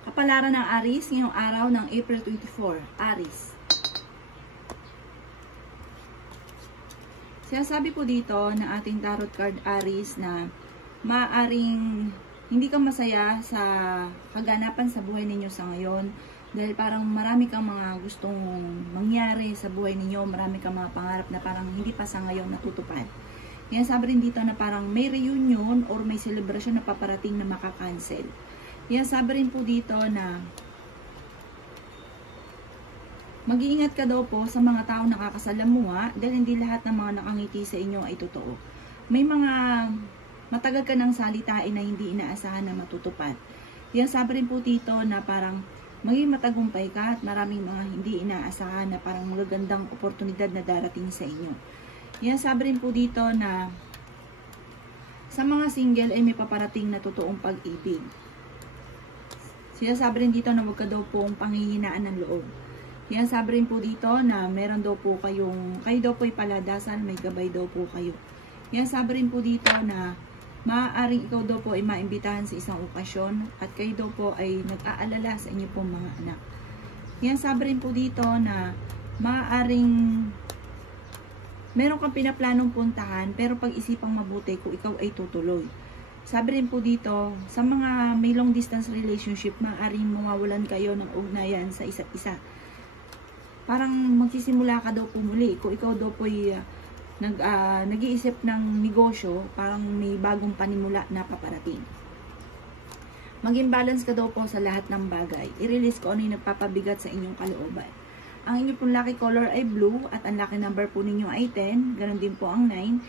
Kapalaran ng Aries ngayong araw ng April 24. Aries. Sinasabi po dito ng ating tarot card Aries na maaaring hindi ka masaya sa kaganapan sa buhay ninyo sa ngayon dahil parang marami kang mga gustong mangyari sa buhay ninyo, marami kang mga pangarap na parang hindi pa sa ngayon natutupad. Yan, sabi rin dito na parang may reunion or may celebration na paparating na makakancel. Yan, sabi rin po dito na mag-iingat ka daw po sa mga taong nakakasalamuha dahil hindi lahat ng mga nakangiti sa inyo ay totoo. May mga matagal ka ng salitain na hindi inaasahan na matutupad. Yan, sabi rin po dito na parang maging matagumpay ka at maraming mga hindi inaasahan na parang magagandang oportunidad na darating sa inyo. Yan, sabi rin po dito na sa mga single ay may paparating na totoong pag-ibig. Sinasabi rin dito na huwag ka daw pong panghihinaan ng loob. Yan, sabi rin po dito na meron daw po kayo daw po ay paladasan, may gabay daw po kayo. Yan, sabi rin po dito na maaaring ikaw daw po ay maimbitahan sa isang okasyon at kayo daw po ay nag-aalala sa inyo pong mga anak. Yan, sabi rin po dito na maaaring meron kang pinaplanong puntahan pero pag-isipang mabuti kung ikaw ay tutuloy. Sabi rin po dito, sa mga may long distance relationship, maaaring mawawalan kayo ng ugnayan sa isa't isa. Parang magsisimula ka daw po muli. Kung ikaw daw po ay nag-iisip ng negosyo, parang may bagong panimula na paparating. Maging balance ka daw po sa lahat ng bagay. I-release ko ano yung nagpapabigat sa inyong kalooban. Ang inyong pong lucky color ay blue at ang lucky number po ninyo ay 10. Ganon din po ang 9,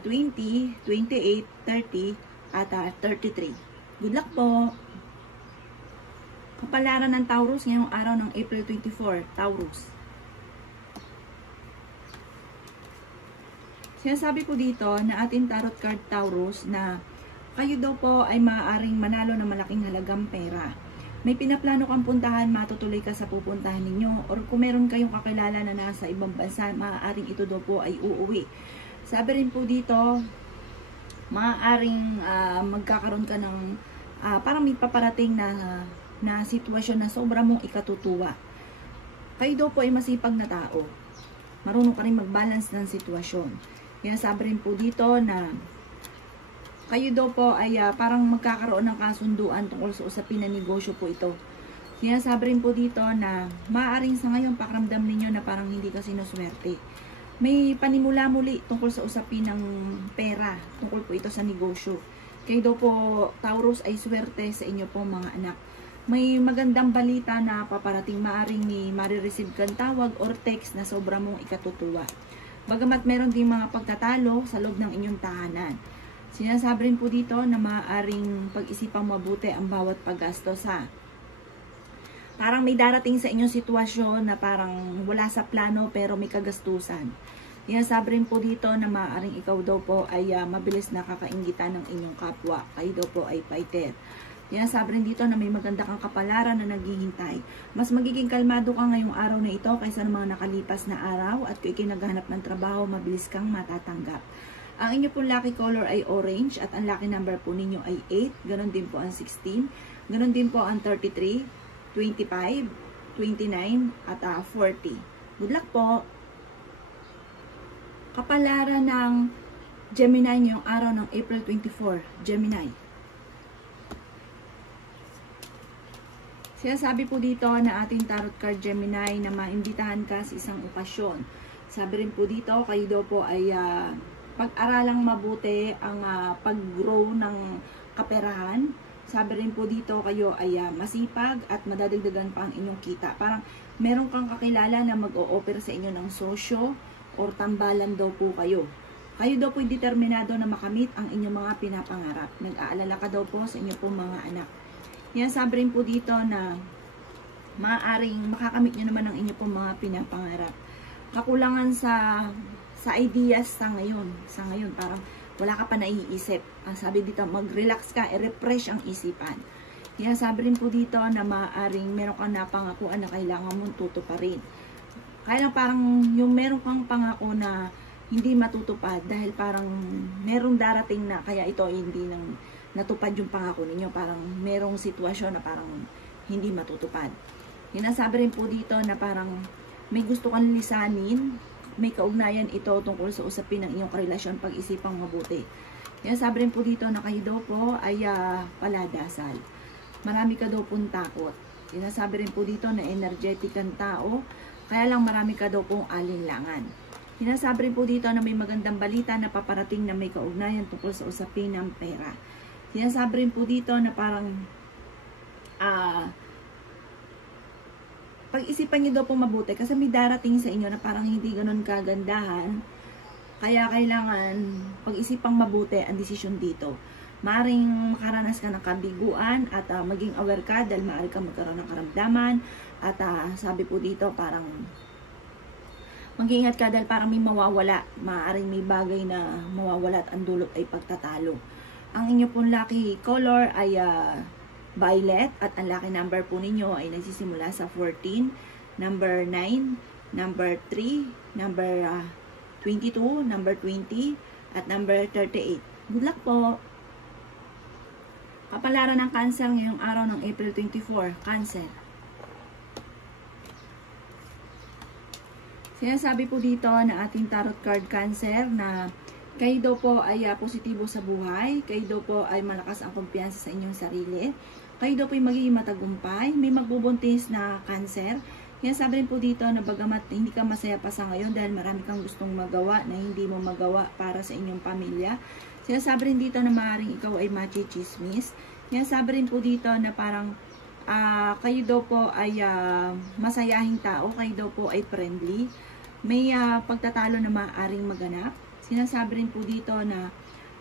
20, 28, 30, at 33. Good luck po! Kapalaran ng Taurus ngayong araw ng April 24. Taurus. Sinasabi po dito na ating tarot card Taurus na kayo daw po ay maaaring manalo ng malaking halagang pera. May pinaplano kang puntahan, matutuloy ka sa pupuntahan ninyo, or kung meron kayong kakilala na nasa ibang bansa, maaaring ito daw po ay uuwi. Sabi rin po dito, maaaring magkakaroon ka ng parang may paparating na sitwasyon na sobra mong ikatutuwa. Kayo daw po ay masipag na tao. Marunong ka rin mag-balance ng sitwasyon. Yan, sabi rin po dito na kayo daw po ay parang magkakaroon ng kasunduan tungkol sa usapin na negosyo po ito. Yan, sabi rin po dito na maaaring sa ngayon pakiramdam ninyo na parang hindi ka sinuswerte. May panimula muli tungkol sa usapin ng pera, tungkol po ito sa negosyo. Kayo daw po, Taurus, ay swerte sa inyo po mga anak. May magandang balita na paparating, maaring marireceive kang tawag or text na sobra mong ikatutuwa. Bagamat meron din mga pagtatalo sa loob ng inyong tahanan. Sinasabi rin po dito na maaaring pag-isipang mabuti ang bawat paggastos ha. Parang may darating sa inyong sitwasyon na parang wala sa plano pero may kagastusan. Yan, sabi rin po dito na maaaring ikaw daw po ay mabilis na kakainggitan ng inyong kapwa. Kayo daw po ay fighter. Yan, sabi rin dito na may maganda kang kapalaran na naghihintay. Mas magiging kalmado ka ngayong araw na ito kaysa ng mga nakalipas na araw at kung ikinaghanap ng trabaho, mabilis kang matatanggap. Ang inyo pong lucky color ay orange at ang lucky number po ninyo ay 8. Ganon din po ang 16. Ganon din po ang 33. 25, 29, at 40. Good luck po! Kapalaran ng Gemini ngayong araw ng April 24. Gemini. Sinasabi po dito na ating tarot card Gemini na maimbitahan ka sa isang okasyon. Sabi rin po dito, kayo daw po ay pag-aralang mabuti ang pag-grow ng kaperahan. Sabi rin po dito, kayo ay masipag at madadagdagan pa ang inyong kita. Parang meron kang kakilala na mag-o-offer sa inyo ng sosyo or tambalan daw po kayo. Kayo daw po determinado na makamit ang inyong mga pinapangarap. Nag-aalala ka daw po sa inyong po mga anak. Yan, sabi rin po dito na maaaring makakamit nyo naman ang inyong po mga pinapangarap. Kakulangan sa ideas sa ngayon parang wala ka pa naiisip. Ang sabi dito, mag-relax ka, i-refresh ang isipan. Yan, sabi rin po dito na maaaring meron kang napangakuan na kailangan mong tutuparin. Kaya parang yung meron kang pangako na hindi matutupad dahil parang merong darating na kaya ito hindi nang natupad yung pangako ninyo. Parang merong sitwasyon na parang hindi matutupad. Sinasabi rin po dito na parang may gusto kang lisanin, may kaugnayan ito tungkol sa usapin ng iyong karelasyon, pag-isipang mabuti. Sinasabi rin po dito na kayo daw po ay paladasal. Marami ka daw pong takot. Sinasabi rin po dito na energetic kang tao, kaya lang marami ka daw pong alinlangan. Sinasabi rin po dito na may magandang balita na paparating na may kaugnayan tungkol sa usapin ng pera. Sinasabi rin po dito na parang pag-isipan nyo daw po mabuti kasi may darating sa inyo na parang hindi ganun kagandahan. Kaya kailangan pag-isipang mabuti ang desisyon dito. Maaring makaranas ka ng kabiguan at maging aware ka dahil maaari ka magkaroon ng karamdaman. At sabi po dito parang mag-iingat ka dahil parang may mawawala. Maaring may bagay na mawawala at ang dulot ay pagtatalo. Ang inyo pong lucky color ay violet at ang lucky number po ninyo ay nagsisimula sa 14, number 9, number 3, number 22, number 20, at number 38. Good luck po! Kapalaran ng Cancer ngayong araw ng April 24, Cancer. Sinasabi po dito na ating tarot card Cancer na kayo daw po ay positibo sa buhay, kayo daw po ay malakas ang kumpiyansa sa inyong sarili, kayo daw po ay magiging matagumpay, may magbubuntis na Cancer. Sinasabi rin po dito na bagamat hindi ka masaya pa sa ngayon dahil marami kang gustong magawa na hindi mo magawa para sa inyong pamilya. Sinasabi rin dito na maaaring ikaw ay machichismis. Sinasabi rin po dito na parang kayo daw po ay masayahing tao, kayo daw po ay friendly. May pagtatalo na maaaring maganap. Sinasabi rin po dito na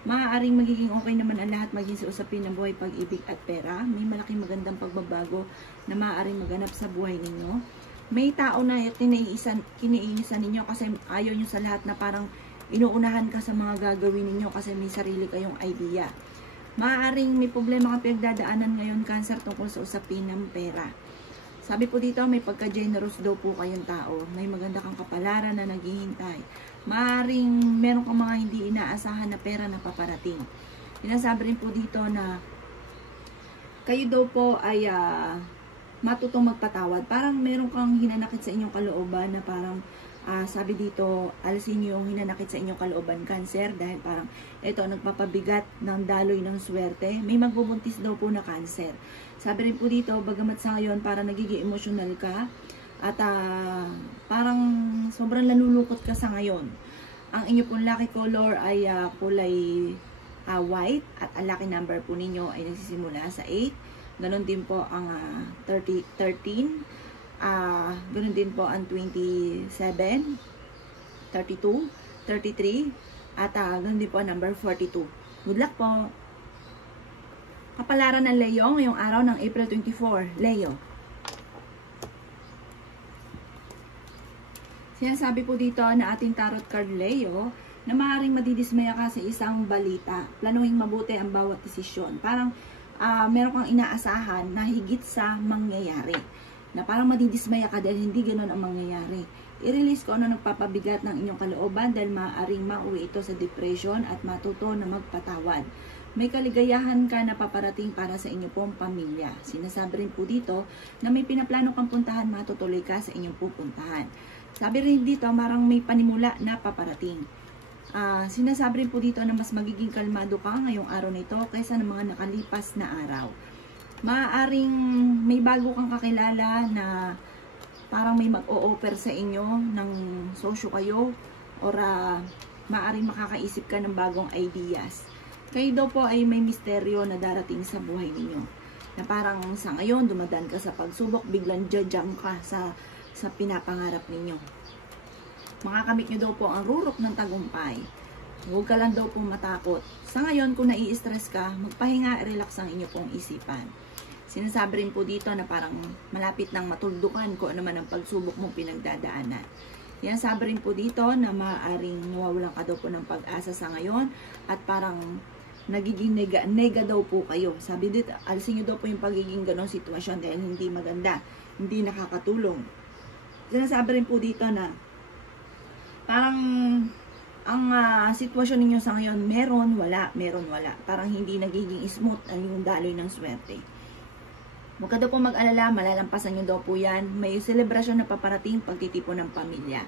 maaaring magiging okay naman ang lahat maging sa usapin ng buhay, pag-ibig at pera. May malaking magandang pagbabago na maaaring maganap sa buhay ninyo. May tao na kiniinisan ninyo kasi ayaw nyo sa lahat na parang inuunahan ka sa mga gagawin ninyo kasi may sarili kayong idea. Maaaring may problema kang pinagdadaanan ngayon, Cancer, tungkol sa usapin ng pera. Sabi po dito, may pagka-generous daw po kayong tao. May maganda kang kapalaran na naghihintay. Maaaring meron kang mga hindi inaasahan na pera na paparating. Sinasabi rin po dito na kayo daw po ay matutong magpatawad. Parang meron kang hinanakit sa inyong kalooban na parang sabi dito, alisin yung hinanakit sa inyong kalooban, Cancer, dahil parang ito nagpapabigat ng daloy ng swerte. May magbubuntis daw po na Cancer. Sabi rin po dito, bagamat sa ngayon parang nagiging emotional ka at parang sobrang nalulungkot ka sa ngayon. Ang inyo pong lucky color ay kulay white at ang lucky number po ninyo ay nagsisimula sa 8. Ganon din po ang 13. Ganon din po ang 27, 32, 33, at ganon din po ang number 42. Good luck po! Kapalaran ng Leo ngayong araw ng April 24. Leo. Sinasabi po dito na ating tarot card Leo na maaaring madidismaya ka sa isang balita. Planuhin mabuti ang bawat desisyon. Parang meron kang inaasahan na higit sa mangyayari. Na parang madidismaya ka dahil hindi ganoon ang mangyayari. I-release ko ano nagpapabigat ng inyong kalooban dahil maaaring mauwi ito sa depression at matuto na magpatawad. May kaligayahan ka na paparating para sa inyong pong pamilya. Sinasabi rin po dito na may pinaplano kang puntahan, matutuloy ka sa inyong pupuntahan. Sabi rin dito, marang may panimula na paparating. Sinasabi rin po dito na mas magiging kalmado ka ngayong araw nito kaysa ng mga nakalipas na araw. Maaaring may bago kang kakilala na parang may mag-o-offer sa inyo ng sosyo kayo or maaaring makakaisip ka ng bagong ideas. Kayo daw po ay may misteryo na darating sa buhay ninyo. Na parang sa ngayon, dumadaan ka sa pagsubok, biglang jajam ka sa pinapangarap ninyo. Makakamit nyo daw po ang rurok ng tagumpay. Huwag ka lang daw po matakot. Sa ngayon, kung nai-stress ka, magpahinga, relax ang inyo pong isipan. Sinasabi rin po dito na parang malapit nang matuldukan kung ano man ang pagsubok mong pinagdadaanan. Yan, sabi rin po dito na maaaring nawawalan ka daw po ng pag-asa sa ngayon at parang nagiging nega daw po kayo. Sabi dito, alisin nyo daw po yung pagiging ganong sitwasyon dahil hindi maganda, hindi nakakatulong. Sinasabi rin po dito na parang ang sitwasyon ninyo sa ngayon, meron, wala. Parang hindi nagiging smooth ang yung daloy ng swerte. Huwag ka daw po mag-alala, malalampasan nyo daw po yan. May selebrasyon na paparating pagtitipon ng pamilya.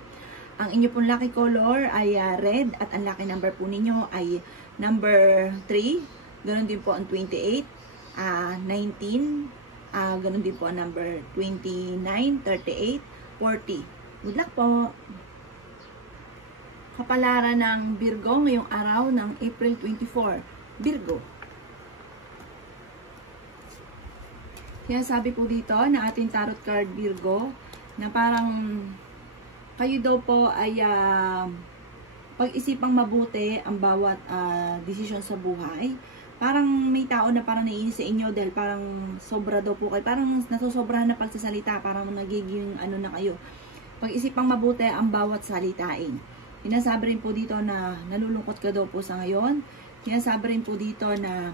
Ang inyo pong lucky color ay red at ang lucky number po ninyo ay number 3. Ganon din po ang 28, 19, ganon din po ang number 29, 38, 40. Good luck po! Kapalaran ng Virgo ngayong araw ng April 24. Virgo. Kaya sabi po dito na ating tarot card Virgo na parang kayo daw po ay pag-isipang mabuti ang bawat desisyon sa buhay. Parang may tao na parang naiinis sa inyo dahil parang sobra daw po kayo. Parang nasusobrahan na pagsasalita, parang nagiging ano na kayo. Pag-isipang mabuti ang bawat salitain. Sinasabi rin po dito na nalulungkot ka daw po sa ngayon. Sinasabi rin po dito na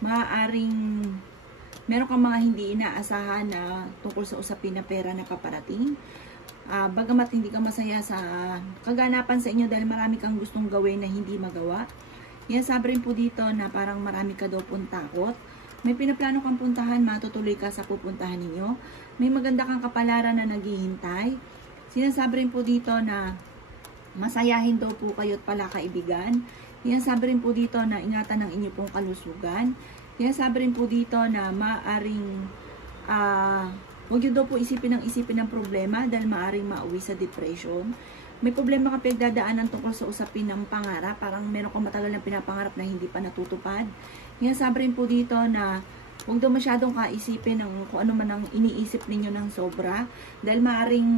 maaaring meron kang mga hindi inaasahan na tungkol sa usapin na pera na paparating. Bagamat hindi ka masaya sa kaganapan sa inyo dahil marami kang gustong gawin na hindi magawa. Yan sabi rin po dito na parang marami ka daw pong takot. May pinaplano kang puntahan, matutuloy ka sa pupuntahan ninyo. May maganda kang kapalaran na naghihintay. Sinasabi rin po dito na masayahin daw po kayo at pala kaibigan. Yan sabi rin po dito na ingatan ng inyo pong kalusugan. Sinasabi rin po dito na maaaring huwag yun daw po isipin ng problema dahil maaaring mauwi sa depression. May problema ka pinagdadaanan tungkol sa usapin ng pangarap. Parang meron kang matagal ng pinapangarap na hindi pa natutupad. Sinasabi rin po dito na huwag daw masyadong kaisipin ng kung ano man ang iniisip ninyo ng sobra dahil maaaring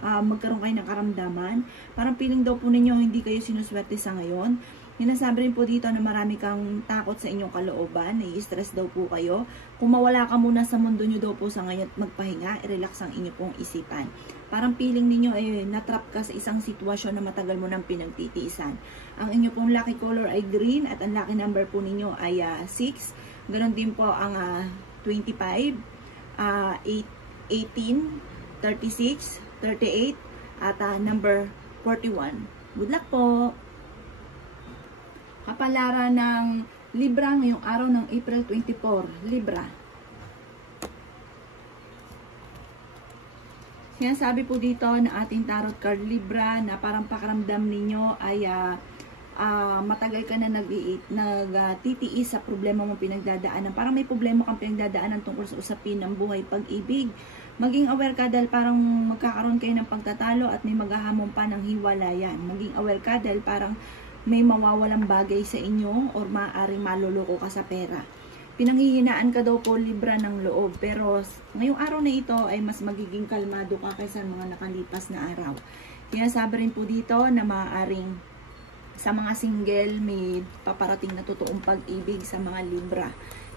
magkaroon kayo ng karamdaman. Parang feeling daw po ninyo hindi kayo sinuswerte sa ngayon. Sinasabi rin po dito na marami kang takot sa inyong kalooban, nai-stress daw po kayo. Kung mawala ka muna sa mundo nyo daw po sa ngayon at magpahinga, i-relax ang inyo pong isipan. Parang feeling ninyo ay natrap ka sa isang sitwasyon na matagal mo nang pinagtitiisan. Ang inyo pong lucky color ay green at ang lucky number po ninyo ay 6. Ganon din po ang 25, 18, 36, 38 at number 41. Good luck po! Kapalaran ng Libra ngayong araw ng April 24. Libra. Sinasabi po dito na ating tarot card Libra na parang pakaramdam ninyo ay matagal ka na nagtitiis sa problema mong pinagdadaanan. Parang may problema kang pinagdadaanan tungkol sa usapin ng buhay, pag-ibig. Maging aware ka dahil parang magkakaroon kayo ng pagtatalo at may maghahamon pa ng hiwalayan. Maging aware ka dahil parang may mawawalang bagay sa inyo or maaaring maluloko ka sa pera. Pinanghihinaan ka daw po Libra ng loob pero ngayong araw na ito ay mas magiging kalmado ka kaysa mga nakalipas na araw. Kaya sabi rin po dito na maaaring sa mga single may paparating na totoong pag-ibig sa mga Libra.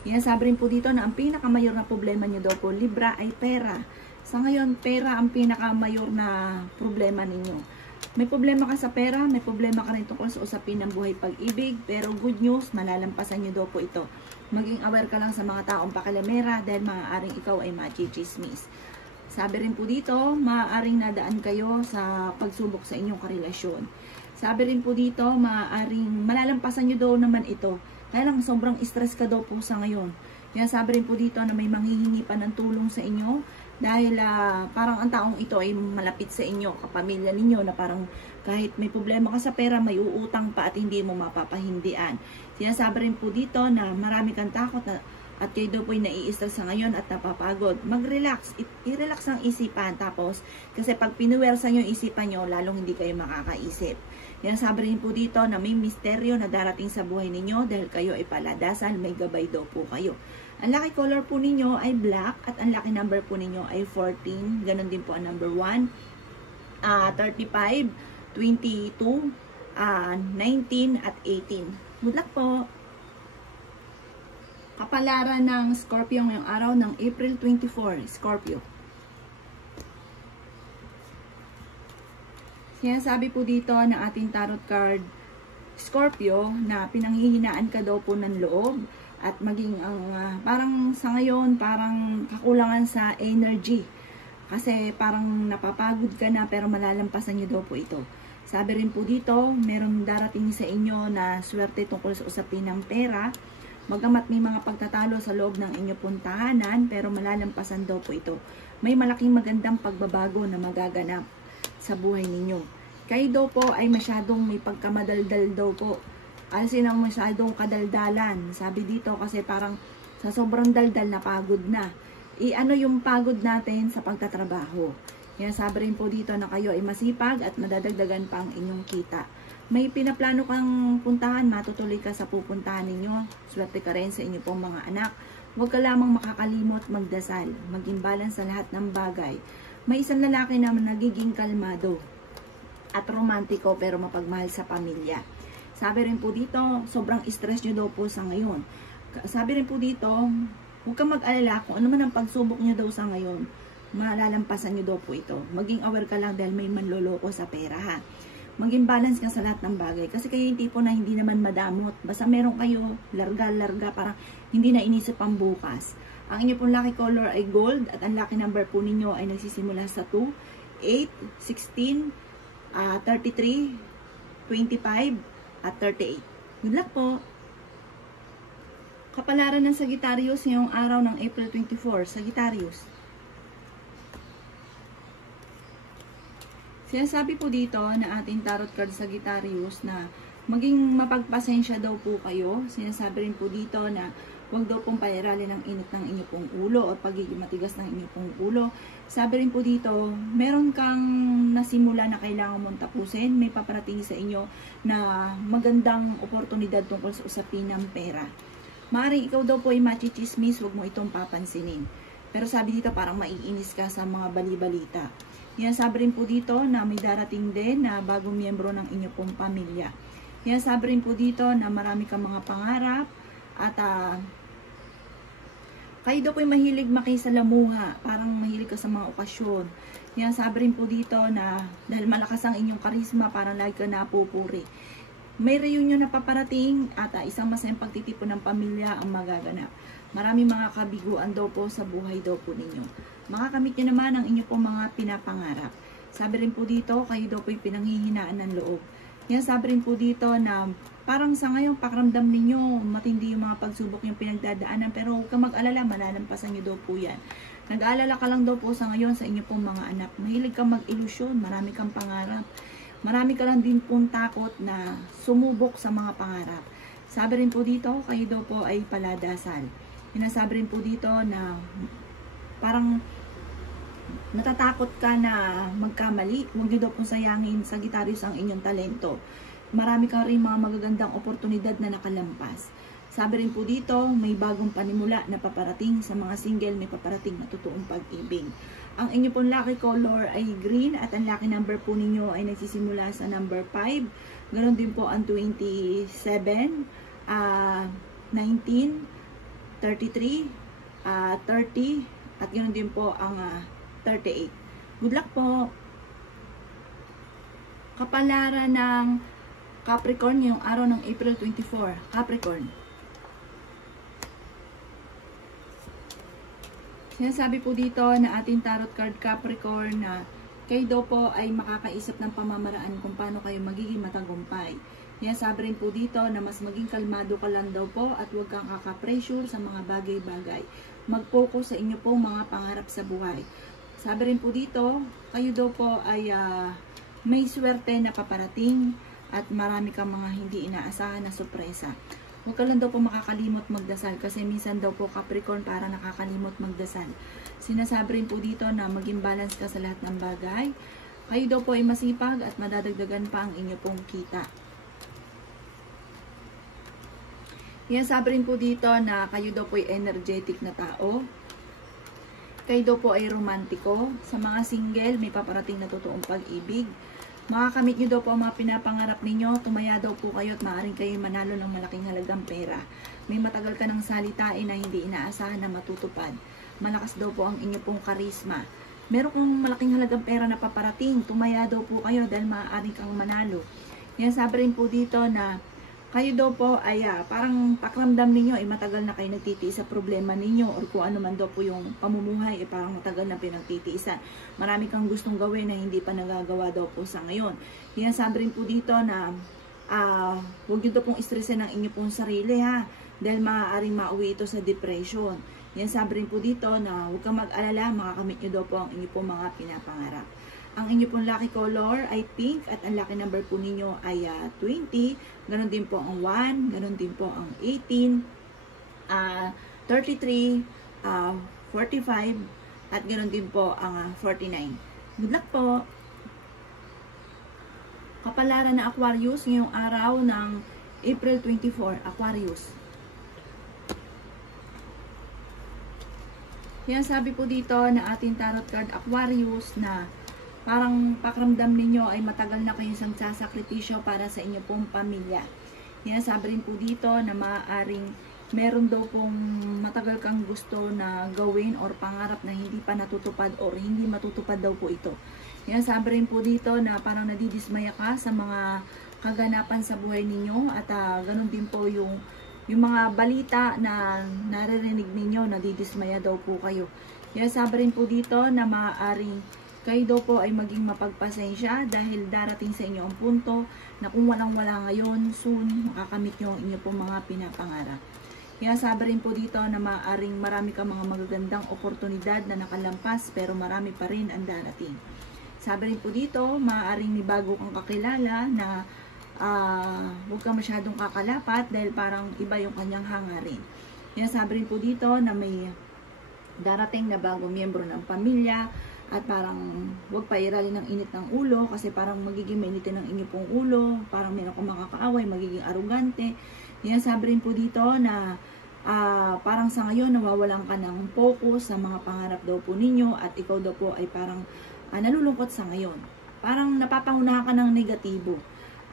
Kaya sabi rin po dito na ang pinakamayor na problema niyo daw po Libra ay pera. Sa ngayon pera ang pinakamayor na problema ninyo. May problema ka sa pera, may problema ka rin tungkol sa usapin ng buhay pag-ibig, pero good news, malalampasan nyo daw po ito. Maging aware ka lang sa mga taong pakalamera dahil maaaring ikaw ay machismis. Sabi rin po dito, maaaring nadaan kayo sa pagsubok sa inyong karelasyon. Sabi rin po dito, maaaring malalampasan nyo daw naman ito. Kaya lang sobrang stress ka daw po sa ngayon. Kaya sabi rin po dito na may manghihingi pa ng tulong sa inyo dahil parang ang taong ito ay malapit sa inyo, kapamilya ninyo na parang kahit may problema ka sa pera, may uutang pa at hindi mo mapapahindian. Sinasabi rin po dito na marami kang takot na at kayo daw po ay nai-stress sa ngayon at napapagod. Mag-relax, i-relax ang isipan tapos kasi pag pinuwersa nyo yung isipan nyo, lalong hindi kayo makakaisip. Sinasabi rin po dito na may misteryo na darating sa buhay ninyo dahil kayo ay paladasan, may gabay daw po kayo. Ang lucky color po ninyo ay black at ang lucky number po ninyo ay 14. Ganon din po ang number 1, 35, 22, 19 at 18. Good luck po! Kapalaran ng Scorpio ngayong araw ng April 24. Scorpio. Sinasabi po dito na ating tarot card Scorpio na pinanghihinaan ka daw po ng loob at maging ang parang sa ngayon parang kakulangan sa energy kasi parang napapagod ka na pero malalampasan niyo daw po ito. Sabi rin po dito, merong darating sa inyo na swerte tungkol sa usapin ng pera. Magamat may mga pagtatalo sa loob ng inyo pong tahanan, pero malalampasan daw po ito. May malaking magandang pagbabago na magaganap sa buhay ninyo. Kayo daw po ay masyadong may pagkamadaldal daw po. Alisin ang masyadong kadaldalan. Sabi dito kasi parang sa sobrang daldal na pagod na. Ano yung pagod natin sa pagtatrabaho. Kaya sabi rin po dito na kayo ay masipag at madadagdagan pa ang inyong kita. May pinaplano kang puntahan, matutuloy ka sa pupuntahan ninyo. Swerte ka rin sa inyo pong mga anak. Huwag ka lamang makakalimot magdasal. Maging balance sa lahat ng bagay. May isang lalaki na nagiging kalmado at romantiko pero mapagmahal sa pamilya. Sabi rin po dito, sobrang stress nyo daw po sa ngayon. Sabi rin po dito, huwag kang mag-alala kung ano man ang pagsubok nyo daw sa ngayon, malalampasan nyo daw po ito. Maging aware ka lang dahil may manloloko sa pera ha. Maging balance ka sa lahat ng bagay. Kasi kayo yung tipo na hindi naman madamot. Basta meron kayo, larga, parang hindi na inisip ang bukas. Ang inyo pong lucky color ay gold at ang lucky number po ninyo ay nagsisimula sa 2, 8, 16, 33, 25, at 38. Good luck po! Kapalaran ng Sagittarius ngayong araw ng April 24. Sagittarius. Sinasabi po dito na ating tarot card Sagittarius na maging mapagpasensya daw po kayo. Sinasabi rin po dito na huwag daw pong pairalin ang init ng inyong pong ulo o pagiging matigas ng inyong pong ulo. Sabi rin po dito, meron kang nasimula na kailangan mong tapusin. May paparating sa inyo na magandang oportunidad tungkol sa usapin ng pera. Maaaring ikaw daw po ay machichismis, huwag mo itong papansinin. Pero sabi dito parang maiinis ka sa mga bali-balita. Yan sabi rin po dito na may darating din na bagong miyembro ng inyong pong pamilya. Yan sabi rin po dito na marami kang mga pangarap at kayo daw po ay mahilig makisalamuha, parang mahilig ka sa mga okasyon. Yan sabi rin po dito na dahil malakas ang inyong karisma, parang lagi ka napupuri. May reunion na paparating at isang masayang pagtitipon ng pamilya ang magaganap. Maraming mga kabiguan daw po sa buhay daw po ninyo. Makakamit nyo naman ang inyo po mga pinapangarap. Sabi rin po dito, kayo daw po ay pinanghihinaan ng loob. Yan sabi rin po dito na parang sa ngayon pakiramdam ninyo matindi yung mga pagsubok yung pinagdadaanan, pero huwag kang mag-alala, malalampasan nyo daw po yan. Nag-aalala ka lang daw po sa ngayon sa inyo pong mga anak. Mahilig kang mag-ilusyon, marami kang pangarap. Marami ka lang din pong takot na sumubok sa mga pangarap. Sabi rin po dito, kayo daw po ay paladasal. Sinasabi rin po dito na parang natatakot ka na magkamali. Huwag nyo daw pong sayangin Sagittarius ang inyong talento. Marami ka rin mga magagandang oportunidad na nakalampas. Sabi rin po dito, may bagong panimula na paparating sa mga single, may paparating na totoong pag-ibig. Ang inyo pong lucky color ay green at ang lucky number po ninyo ay nagsisimula sa number 5. Ganon din po ang 27, 19, 33, 30, at ganoon din po ang 38. Good luck po! Kapalaran ng Capricorn yung araw ng April 24. Capricorn. Sinasabi po dito na ating tarot card Capricorn na kayo daw po ay makakaisip ng pamamaraan kung paano kayo magiging matagumpay. Sabi rin po dito na mas maging kalmado ka lang daw po at huwag kang kaka-pressure sa mga bagay-bagay. Mag-focus sa inyo pong mga pangarap sa buhay. Sabi rin po dito, kayo daw po ay may swerte na paparating at marami kang mga hindi inaasahan na sorpresa. Huwag ka lang daw po makakalimot magdasal kasi minsan daw po Capricorn para nakakalimot magdasal. Sinasabi rin po dito na maging balance ka sa lahat ng bagay. Kayo daw po ay masipag at madadagdagan pa ang inyo pong kita. Sabi rin po dito na kayo daw po ay energetic na tao. Kayo daw po ay romantiko. Sa mga single, may paparating na totoong pag-ibig. Makakamit nyo daw po ang mga pinapangarap ninyo. Tumaya daw po kayo at maaaring kayo manalo ng malaking halagang pera. May matagal ka ng salitain na hindi inaasahan na matutupad. Malakas daw po ang inyo pong karisma. Meron kong malaking halagang pera na paparating. Tumaya daw po kayo dahil maaaring kang manalo. Sabi rin po dito na kayo daw po ay parang pakiramdam ninyo ay matagal na kayo nagtitiis sa problema ninyo or kung ano man daw po yung pamumuhay ay parang matagal na pinagtitiisan. Marami kang gustong gawin na hindi pa nagagawa daw po sa ngayon. Sabi rin po dito na huwag nyo daw pong stressin ang inyo pong sarili ha. dahil maaaring mauwi ito sa depression. Yan, sabi rin po dito na huwag kang mag-alala, makakamit nyo daw po ang inyo pong mga pinapangarap. Ang inyo pong lucky color ay pink at ang lucky number po ninyo ay 20. Ganon din po ang 1, ganon din po ang 18, 33, 45, at ganon din po ang 49. Good luck po! Kapalaran na Aquarius ngayong araw ng April 24, Aquarius. Yan, sabi po dito na ating tarot card Aquarius na parang pakiramdam ninyo ay matagal na kayong sagsasakripisyo para sa inyo pong pamilya. Yan, sabi rin po dito na maaaring meron daw pong matagal kang gusto na gawin or pangarap na hindi pa natutupad or hindi matutupad daw po ito. Yan, sabi rin po dito na parang nadidismaya ka sa mga kaganapan sa buhay ninyo at ganun din po yung mga balita na naririnig ninyo, nadidismaya daw po kayo. Yan, sabi rin po dito na maaaring kayo daw po ay maging mapagpasensya dahil darating sa inyo ang punto na kung walang-wala ngayon, soon makakamit nyo ang inyo po mga pinapangarap. Kaya sabi rin po dito na maaaring marami ka mga magagandang oportunidad na nakalampas pero marami pa rin ang darating. Sabi rin po dito, maaaring may bago kang kakilala na huwag ka masyadong kakalapat dahil parang iba yung kanyang hangarin. Kaya sabi rin po dito na may darating na bagong miyembro ng pamilya at parang huwag pa iralin ng init ng ulo kasi parang magiging mainitin ng inyo pong ulo, parang meron kang makakaaway, magiging arugante. Kaya sabi rin po dito na parang sa ngayon nawawalan ka ng focus sa mga pangarap daw po ninyo at ikaw daw po ay parang nalulungkot sa ngayon. Parang napapangunahan ka ng negatibo.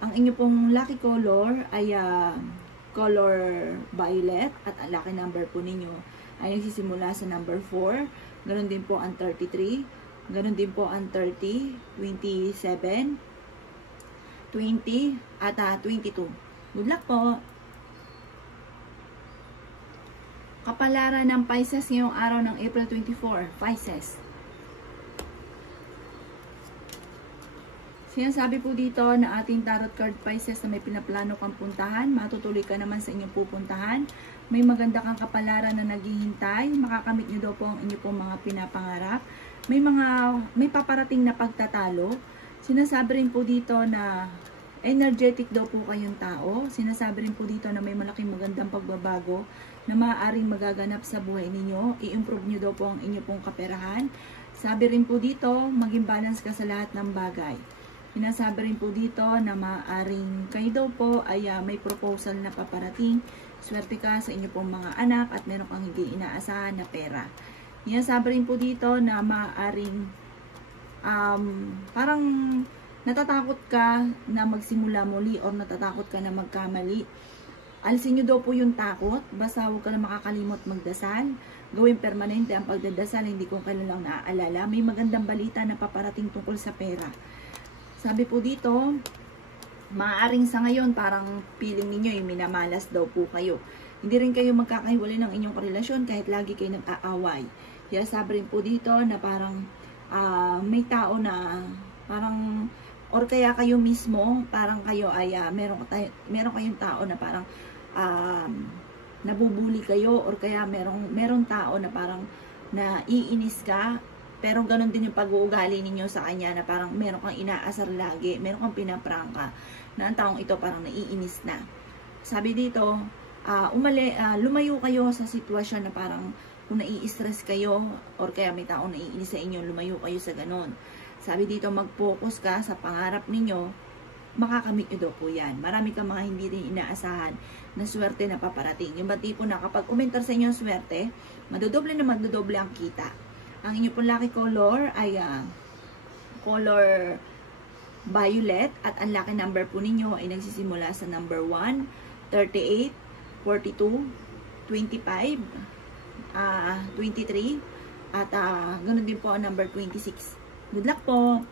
Ang inyo pong lucky color ay color violet at ang lucky number po ninyo ay nagsisimula sa number 4. Ganon din po ang 33. Ganon din po ang 30, 27, 20 at 22. Good luck po! Kapalaran ng Pisces ngayong araw ng April 24. Pisces. Sinasabi po dito na ating tarot card Pisces na may pinaplano kang puntahan, matutuloy ka naman sa inyong pupuntahan, may maganda kang kapalaran na naghihintay, makakamit nyo daw po ang inyong pong mga pinapangarap, may paparating na pagtatalo. Sinasabi rin po dito na energetic daw po kayong tao, sinasabi rin po dito na may malaking magandang pagbabago na maaaring magaganap sa buhay ninyo, i-improve nyo daw po ang inyong pong kaperahan. Sabi rin po dito, maging balance ka sa lahat ng bagay. Sinasabi rin po dito na maaaring kayo daw po ay may proposal na paparating. Swerte ka sa inyo pong mga anak at meron kang hindi inaasahan na pera. Sinasabi rin po dito na maaaring parang natatakot ka na magsimula muli or natatakot ka na magkamali. Alisin nyo daw po yung takot. Basta huwag ka na makakalimot magdasal. Gawin permanente ang pagdadasal. Hindi ko kailan lang naaalala. May magandang balita na paparating tungkol sa pera. Sabi po dito, maaaring sa ngayon parang feeling ninyo yung minamalas daw po kayo. Hindi rin kayo magkakahiwalay ng inyong relasyon kahit lagi kayo nag-aaway. Kaya sabi rin po dito na parang may tao na parang or kaya kayo mismo, parang kayo ay meron kayong tao na parang nabubuli kayo or kaya meron tao na parang naiinis ka. Pero ganun din yung pag-uugali ninyo sa kanya na parang meron kang inaasar lagi, meron kang pinaprangka na ang taong ito parang naiinis na. Sabi dito, lumayo kayo sa sitwasyon na parang kung nai-stress kayo or kaya may taong naiinis sa inyo, lumayo kayo sa ganun. Sabi dito, mag-focus ka sa pangarap ninyo, makakamit nyo daw po yan. Marami kang mga hindi rin inaasahan na swerte na paparating. Yung ba tipo na kapag umentar sa inyo ang swerte, madodoble ang kita. Ang inyo pong lucky color ay color violet at ang lucky number po ninyo ay nagsisimula sa number 1, 38, 42, 25, 23 at ganoon din po ang number 26. Good luck po!